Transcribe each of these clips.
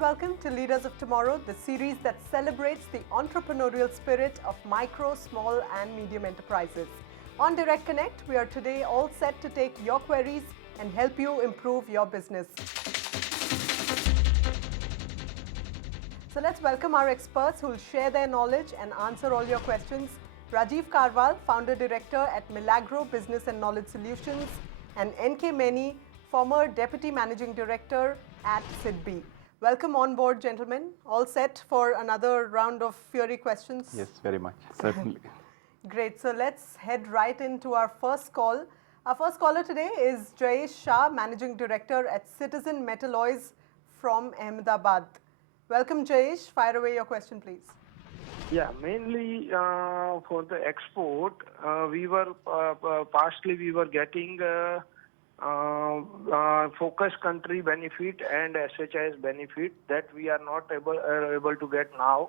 and welcome to Leaders of Tomorrow, the series that celebrates the entrepreneurial spirit of micro, small and medium enterprises. On Direct Connect, we are today all set to take your queries and help you improve your business. So let's welcome our experts who will share their knowledge and answer all your questions. Rajiv Karwal, Founder Director at Milagro Business and Knowledge Solutions, and N.K. Meni, former Deputy Managing Director at SIDBI. Welcome on board, gentlemen. All set for another round of Fury questions? Yes, very much, certainly. Great. So let's head right into our first call. Our first caller today is Jayesh Shah, Managing Director at Citizen Metalloys from Ahmedabad. Welcome, Jayesh. Fire away your question, please. Yeah, mainly for the export, we were getting focus country benefit and SHIS benefit that we are not able to get now.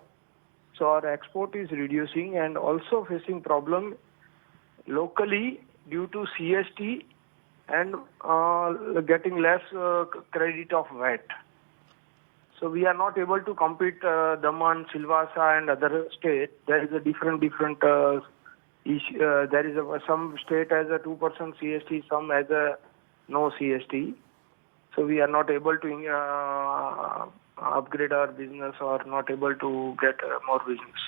So our export is reducing and also facing problem locally due to CST and getting less credit of VAT. So we are not able to compete Daman, Silvassa and other states. There is a different issue. There is some state has a 2% CST, some has a no CST. So we are not able to upgrade our business or not able to get more business.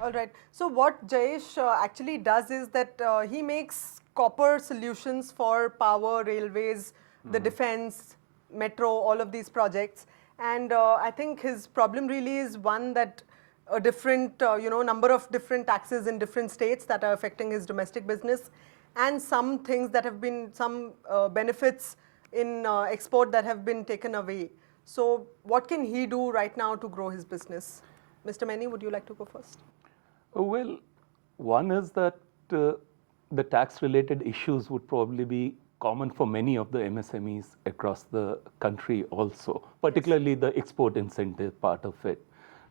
All right. So what Jayesh actually does is that he makes copper solutions for power, railways, the defense, metro, all of these projects. And I think his problem really is one that a different, number of different taxes in different states that are affecting his domestic business, and some things that have been, some benefits in export that have been taken away. So what can he do right now to grow his business? Mr. Meni, would you like to go first? Well, one is that the tax-related issues would probably be common for many of the MSMEs across the country also, particularly the export incentive part of it.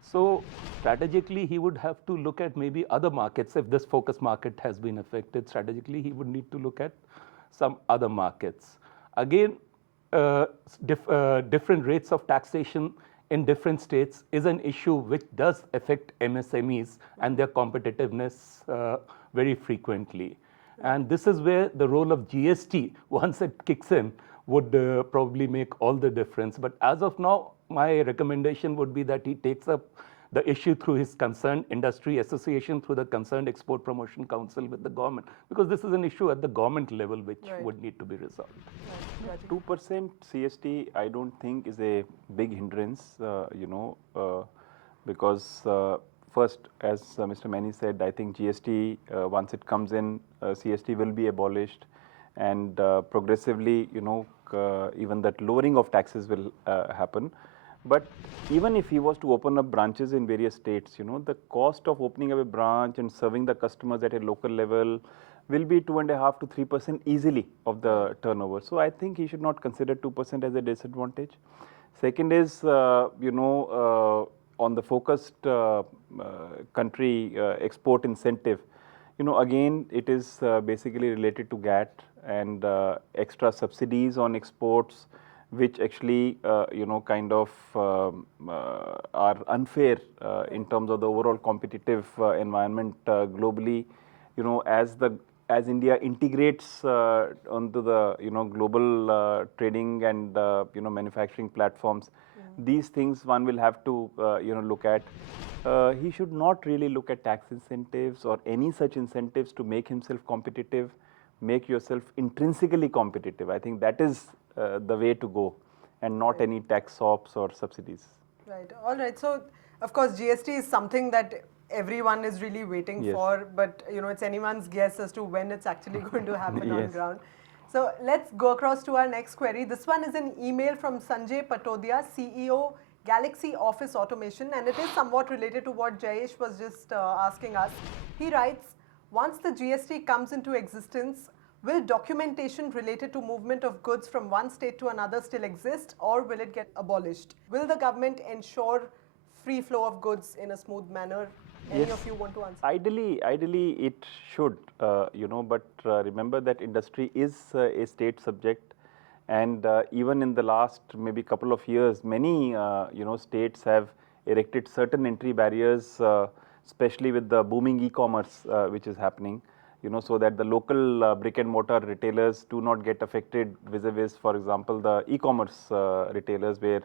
So strategically, he would have to look at maybe other markets. If this focus market has been affected, strategically, he would need to look at some other markets. Again, different rates of taxation in different states is an issue which does affect MSMEs and their competitiveness very frequently. And this is where the role of GST, once it kicks in, would probably make all the difference. But as of now, my recommendation would be that he takes up the issue through his concerned industry association, through the concerned Export Promotion Council with the government, because this is an issue at the government level which would need to be resolved. 2% CST, I don't think is a big hindrance, because first, as Mr. Meni said, I think GST, once it comes in, CST will be abolished, and progressively, even that lowering of taxes will happen. But even if he was to open up branches in various states, the cost of opening up a branch and serving the customers at a local level will be 2.5% to 3% easily of the turnover. So I think he should not consider 2% as a disadvantage. Second is, on the focused country export incentive, again, it is basically related to GATT and extra subsidies on exports, which actually, kind of are unfair in terms of the overall competitive environment globally. As India integrates onto the global trading and manufacturing platforms, these things one will have to look at. He should not really look at tax incentives or any such incentives to make himself competitive. Make yourself intrinsically competitive. I think that is the way to go, and not any tax sops or subsidies. Right. All right. So, of course, GST is something that everyone is really waiting for, but it's anyone's guess as to when it's actually going to happen on ground. So let's go across to our next query. This one is an email from Sanjay Patodia, CEO, Galaxy Office Automation, and it is somewhat related to what Jayesh was just asking us. He writes, once the GST comes into existence, will documentation related to movement of goods from one state to another still exist, or will it get abolished? Will the government ensure free flow of goods in a smooth manner? Any of you want to answer? Ideally it should, but remember that industry is a state subject, And even in the last maybe couple of years, many states have erected certain entry barriers, especially with the booming e-commerce which is happening. So that the local brick and mortar retailers do not get affected vis-a-vis, for example, the e-commerce retailers, where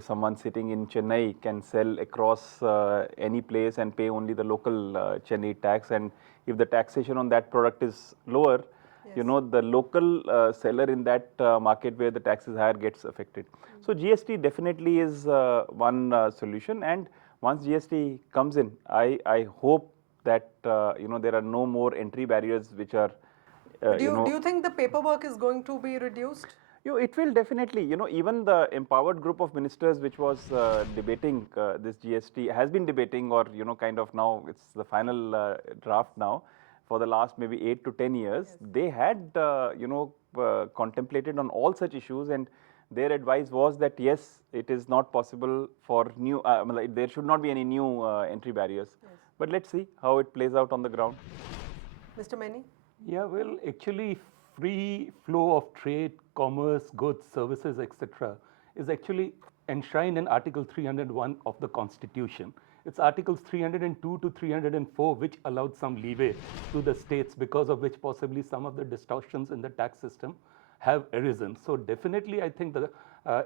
someone sitting in Chennai can sell across any place and pay only the local Chennai tax, and if the taxation on that product is lower, the local seller in that market where the tax is higher gets affected. So GST definitely is one solution, and once GST comes in, I hope that there are no more entry barriers which are. Do you think the paperwork is going to be reduced? It will definitely. Even the empowered group of ministers which was debating this GST has been debating, or kind of now it's the final draft now. For the last maybe 8 to 10 years, they had contemplated on all such issues, and their advice was that yes, it is not possible for new. There should not be any new entry barriers. But let's see how it plays out on the ground. Mr. Maini? Yeah, well, actually, free flow of trade, commerce, goods, services, etc., is actually enshrined in Article 301 of the Constitution. It's Articles 302 to 304 which allowed some leeway to the states, because of which possibly some of the distortions in the tax system have arisen. So definitely, I think the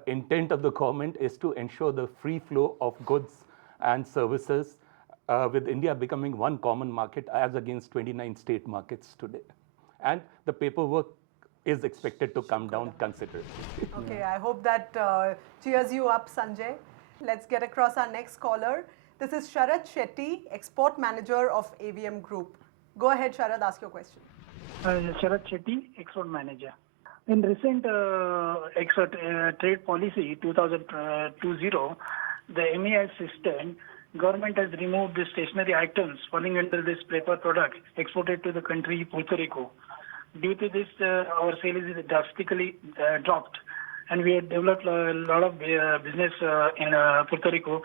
intent of the government is to ensure the free flow of goods and services, with India becoming one common market as against 29 state markets today. And the paperwork is expected to come down considerably. Okay, I hope that cheers you up, Sanjay. Let's get across our next caller. This is Sharad Shetty, Export Manager of AVM Group. Go ahead, Sharad, ask your question. Sharad Shetty, Export Manager. In recent export trade policy 2020, the MEI system, government has removed the stationery items falling under this paper product exported to the country Puerto Rico. Due to this, our sales is drastically dropped, and we have developed a lot of business in Puerto Rico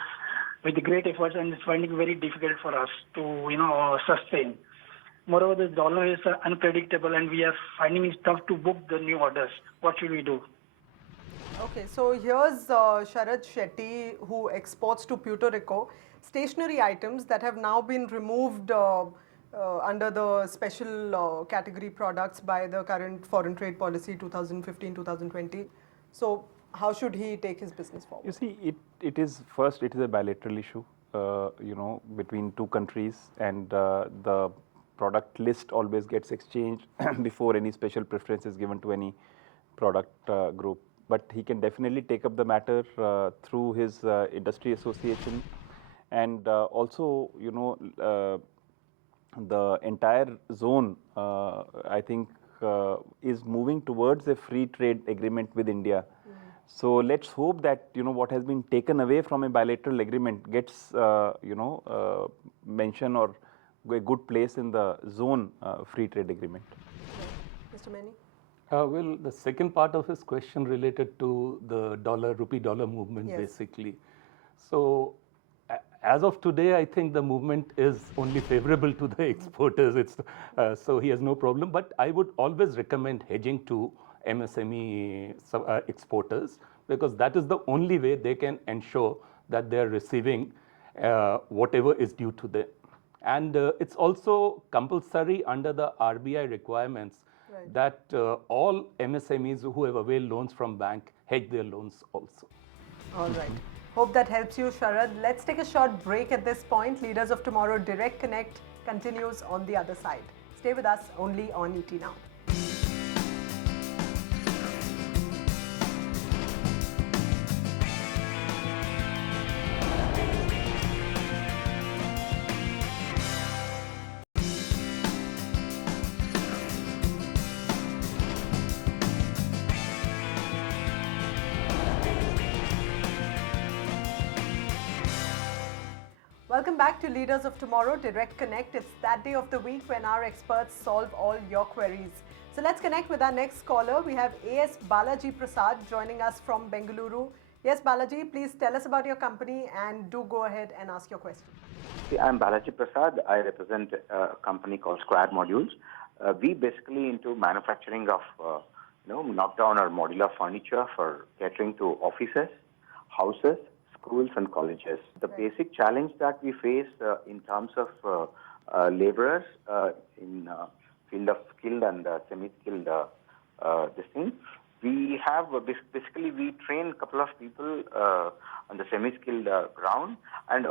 with great efforts, and it's finding very difficult for us to sustain. Moreover, the dollar is unpredictable, and we are finding it tough to book the new orders. What should we do? Okay, so here's Sharad Shetty, who exports to Puerto Rico stationery items that have now been removed under the special category products by the current foreign trade policy 2015-2020. So how should he take his business forward? You see, it is a bilateral issue, between two countries, and the product list always gets exchanged before any special preference is given to any product group. But he can definitely take up the matter through his industry association, and also, the entire zone, I think, is moving towards a free trade agreement with India. So let's hope that what has been taken away from a bilateral agreement gets mention or a good place in the zone free trade agreement. Mr. Maini? Well, the second part of his question related to the rupee dollar movement, basically. So as of today, I think the movement is only favorable to the exporters. So he has no problem. But I would always recommend hedging to MSME exporters, because that is the only way they can ensure that they are receiving whatever is due to them. And it's also compulsory under the RBI requirements that all MSMEs who have availed loans from bank hedge their loans also. All right. Hope that helps you, Sharad. Let's take a short break at this point. Leaders of Tomorrow Direct Connect continues on the other side. Stay with us only on ET Now. Welcome back to Leaders of Tomorrow Direct Connect. It's that day of the week when our experts solve all your queries. So let's connect with our next caller. We have A.S. Balaji Prasad joining us from Bengaluru. Yes, Balaji, please tell us about your company and do go ahead and ask your question. I'm Balaji Prasad. I represent a company called Square Modules. We basically into manufacturing of knock down our modular furniture for catering to offices, houses, schools, and colleges. The basic challenge that we face in terms of laborers in field of skilled and semi-skilled this thing, we have basically we train a couple of people on the semi-skilled ground, and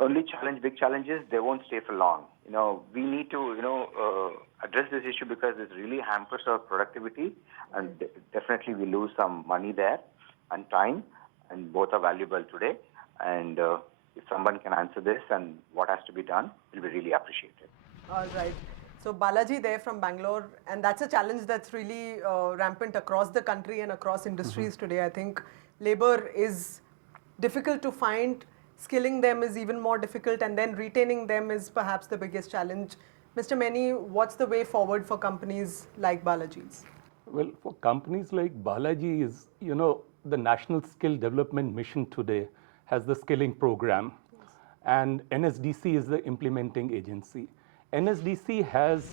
big challenge is they won't stay for long. We need to address this issue because it really hampers our productivity, and definitely we lose some money there and time, and both are valuable today. And if someone can answer this and what has to be done, it will be really appreciated. All right. So Balaji there from Bangalore, and that's a challenge that's really rampant across the country and across industries today. I think labor is difficult to find, skilling them is even more difficult, and then retaining them is perhaps the biggest challenge. Mr. Many, what's the way forward for companies like Balaji's? Well, for companies like Balaji's, the National Skill Development Mission today has the skilling program, and NSDC is the implementing agency. NSDC has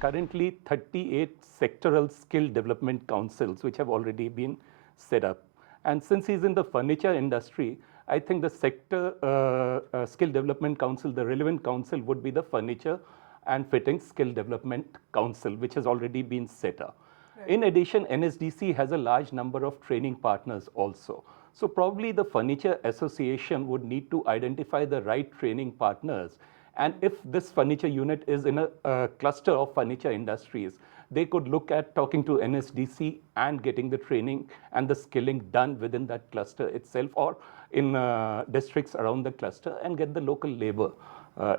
currently 38 sectoral skill development councils which have already been set up. And since he's in the furniture industry, I think the sector skill development council, the relevant council would be the Furniture and Fitting Skill Development Council, which has already been set up. Right. In addition, NSDC has a large number of training partners also. So probably the Furniture Association would need to identify the right training partners. And if this furniture unit is in a cluster of furniture industries, they could look at talking to NSDC and getting the training and the skilling done within that cluster itself or in districts around the cluster and get the local labor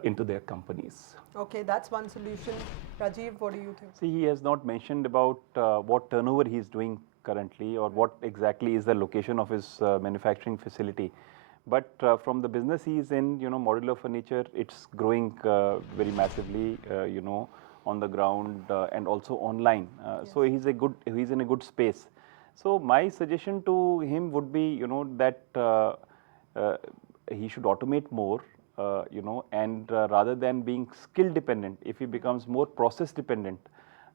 into their companies. Okay, that's one solution. Rajiv, what do you think? See, he has not mentioned about what turnover he is doing currently or what exactly is the location of his manufacturing facility. But from the business he is in, modular furniture, it's growing very massively, on the ground and also online. Yes. So he's in a good space. So my suggestion to him would be, that he should automate more, and rather than being skill dependent, if he becomes more process dependent,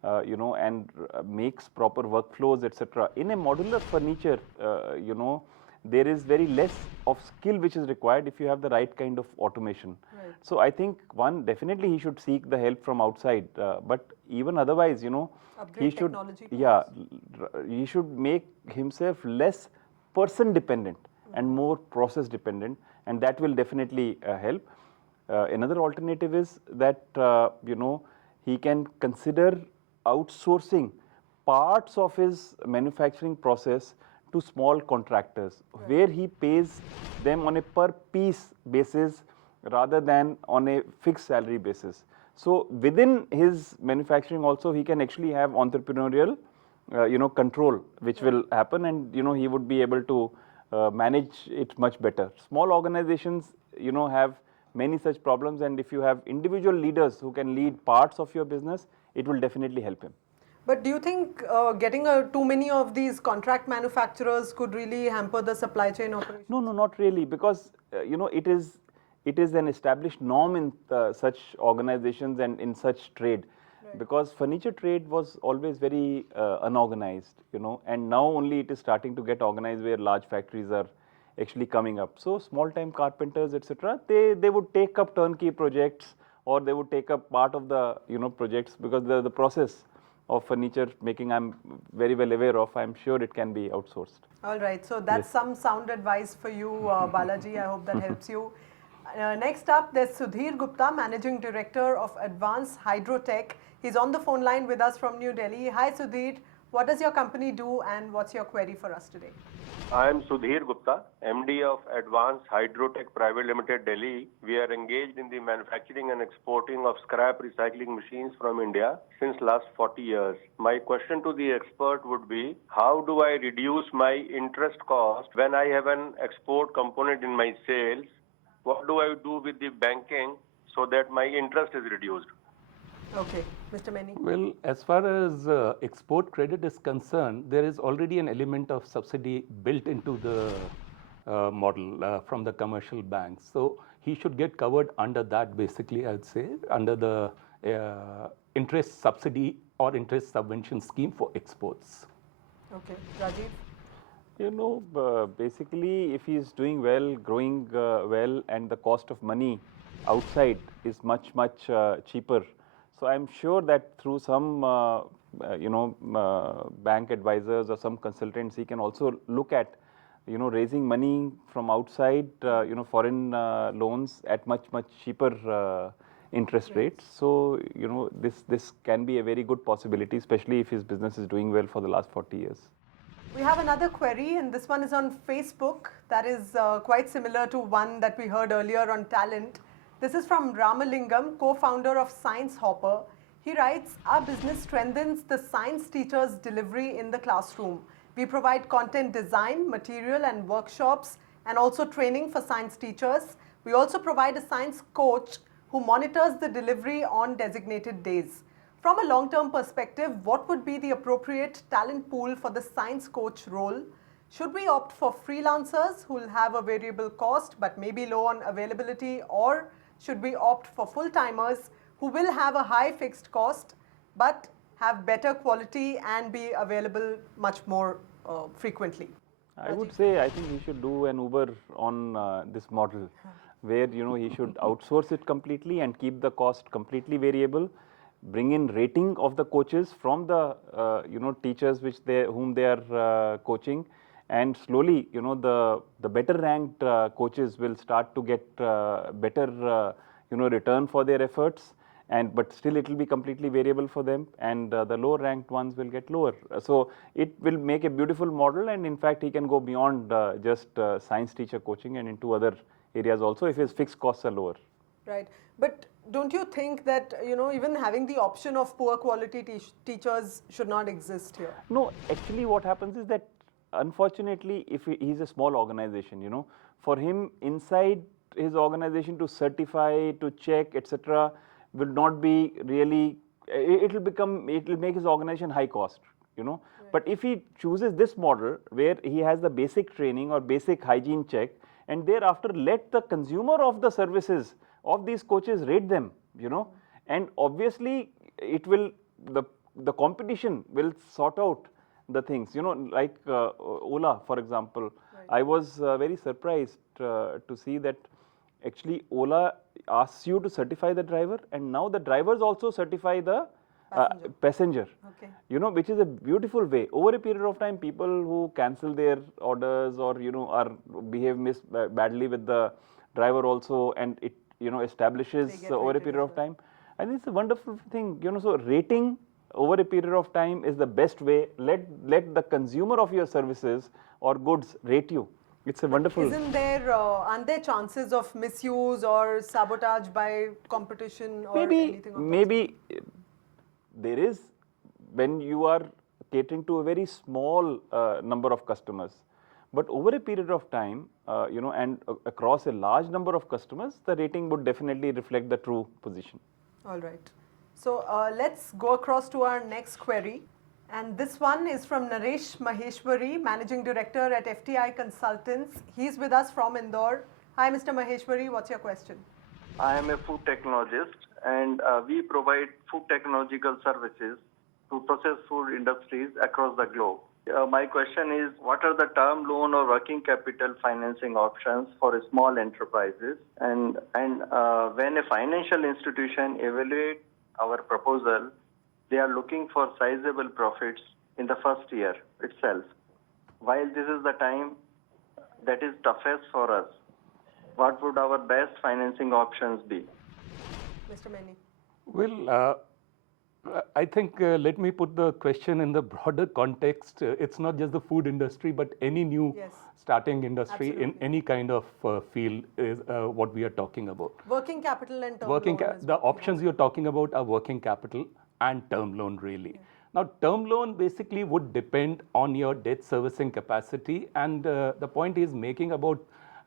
and makes proper workflows, etc. In a modular furniture, there is very less of skill which is required if you have the right kind of automation. Right. So I think definitely he should seek the help from outside, but even otherwise, upgrade he should, technology he should make himself less person dependent and more process dependent, and that will definitely help. Another alternative is that, he can consider outsourcing parts of his manufacturing process to small contractors, right, where he pays them on a per piece basis rather than on a fixed salary basis. So within his manufacturing also he can actually have entrepreneurial control which will happen, and he would be able to manage it much better. Small organizations have many such problems, and if you have individual leaders who can lead parts of your business, it will definitely help him. But do you think getting too many of these contract manufacturers could really hamper the supply chain operation? No, not really, because it is an established norm in such organizations and in such trade. Right. Because furniture trade was always very unorganized, and now only it is starting to get organized where large factories are actually coming up. So small time carpenters, etc., they would take up turnkey projects, or they would take up part of the projects, because the process of furniture making I'm very well aware of. I'm sure it can be outsourced. All right, so that's some sound advice for you, Balaji. I hope that helps you. Next up, there's Sudhir Gupta, Managing Director of Advanced Hydrotech. He's on the phone line with us from New Delhi. Hi Sudhir, what does your company do and what's your query for us today? I am Sudhir Gupta, MD of Advanced Hydrotech Private Limited, Delhi. We are engaged in the manufacturing and exporting of scrap recycling machines from India since last 40 years. My question to the expert would be, how do I reduce my interest cost when I have an export component in my sales? What do I do with the banking so that my interest is reduced? Okay, Mr. Many. Well, as far as export credit is concerned, there is already an element of subsidy built into the model from the commercial banks. So he should get covered under that, basically, I'd say, under the interest subsidy or interest subvention scheme for exports. Okay, Rajiv? You know, basically, if he is doing well, growing well, and the cost of money outside is much cheaper, so I'm sure that through some bank advisors or some consultants, he can also look at raising money from outside, foreign loans at much cheaper interest rates. So this can be a very good possibility, especially if his business is doing well for the last 40 years. We have another query, and this one is on Facebook. That is quite similar to one that we heard earlier on talent. This is from Ramalingam, co-founder of Science Hopper. He writes, our business strengthens the science teacher's delivery in the classroom. We provide content design, material and workshops, and also training for science teachers. We also provide a science coach who monitors the delivery on designated days. From a long-term perspective, what would be the appropriate talent pool for the science coach role? Should we opt for freelancers who will have a variable cost but may be low on availability, or should we opt for full-timers who will have a high fixed cost but have better quality and be available much more frequently? I would say I think he should do an Uber on this model, where he should outsource it completely and keep the cost completely variable. Bring in rating of the coaches from the teachers whom they are coaching, and slowly the better ranked coaches will start to get better return for their efforts, but still it will be completely variable for them, and the lower ranked ones will get lower. So it will make a beautiful model, and in fact he can go beyond just science teacher coaching and into other areas also if his fixed costs are lower. Right, but don't you think that even having the option of poor quality teachers should not exist here? No, actually what happens is that unfortunately if he's a small organization, for him inside his organization to certify, to check, etc., will not be really, it will make his organization high cost, Right. But if he chooses this model where he has the basic training or basic hygiene check, and thereafter let the consumer of the services of these coaches rate them, and obviously it will, the competition will sort out the things, like Ola, for example. Right. I was very surprised to see that actually Ola asks you to certify the driver, and now the drivers also certify the passenger. Okay. Which is a beautiful way. Over a period of time, people who cancel their orders or are behave badly with the driver also, and it establishes over a period of time. I think it's a wonderful thing. So rating over a period of time is the best way. Let the consumer of your services or goods rate you. It's a wonderful. Aren't there chances of misuse or sabotage by competition or anything of that? Maybe there is, when you are catering to a very small number of customers. But over a period of time, and across a large number of customers, the rating would definitely reflect the true position. All right. So let's go across to our next query. And this one is from Naresh Maheshwari, Managing Director at FTI Consultants. He's with us from Indore. Hi, Mr. Maheshwari. What's your question? I am a food technologist, and we provide food technological services to process food industries across the globe. My question is, what are the term loan or working capital financing options for small enterprises? And when a financial institution evaluates our proposal, they are looking for sizable profits in the first year itself. While this is the time that is toughest for us, what would our best financing options be? Mr. Meni. Well, I think let me put the question in the broader context. It's not just the food industry, but any new starting industry. Absolutely. In any kind of field is what we are talking about. Working capital and term loan. The options you're talking about are working capital and term loan, really. Yeah. Now, term loan basically would depend on your debt servicing capacity, and the point is making about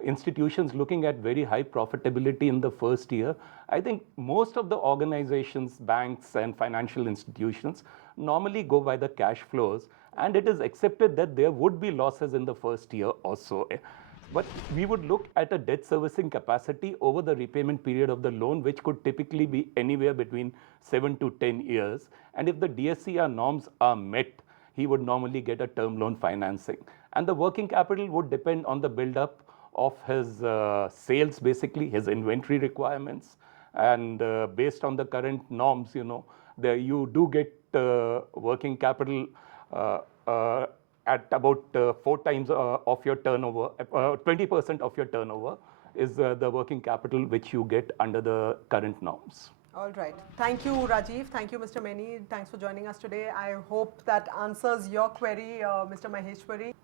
institutions looking at very high profitability in the first year. I think most of the organizations, banks and financial institutions normally go by the cash flows, and it is accepted that there would be losses in the first year or so. But we would look at a debt servicing capacity over the repayment period of the loan, which could typically be anywhere between 7 to 10 years. And if the DSCR norms are met, he would normally get a term loan financing. And the working capital would depend on the build-up of his sales, basically, his inventory requirements. And based on the current norms, you do get working capital at about 4 times of your turnover, 20% of your turnover is the working capital which you get under the current norms. All right. Thank you, Rajiv. Thank you, Mr. Maini. Thanks for joining us today. I hope that answers your query, Mr. Maheshwari.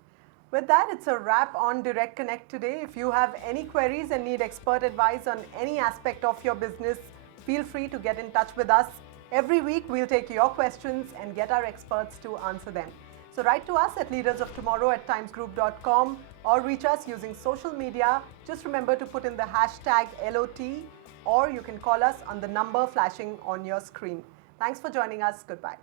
With that, it's a wrap on Direct Connect today. If you have any queries and need expert advice on any aspect of your business, feel free to get in touch with us. Every week, we'll take your questions and get our experts to answer them. So write to us at leadersoftomorrow@timesgroup.com or reach us using social media. Just remember to put in the hashtag LOT, or you can call us on the number flashing on your screen. Thanks for joining us. Goodbye.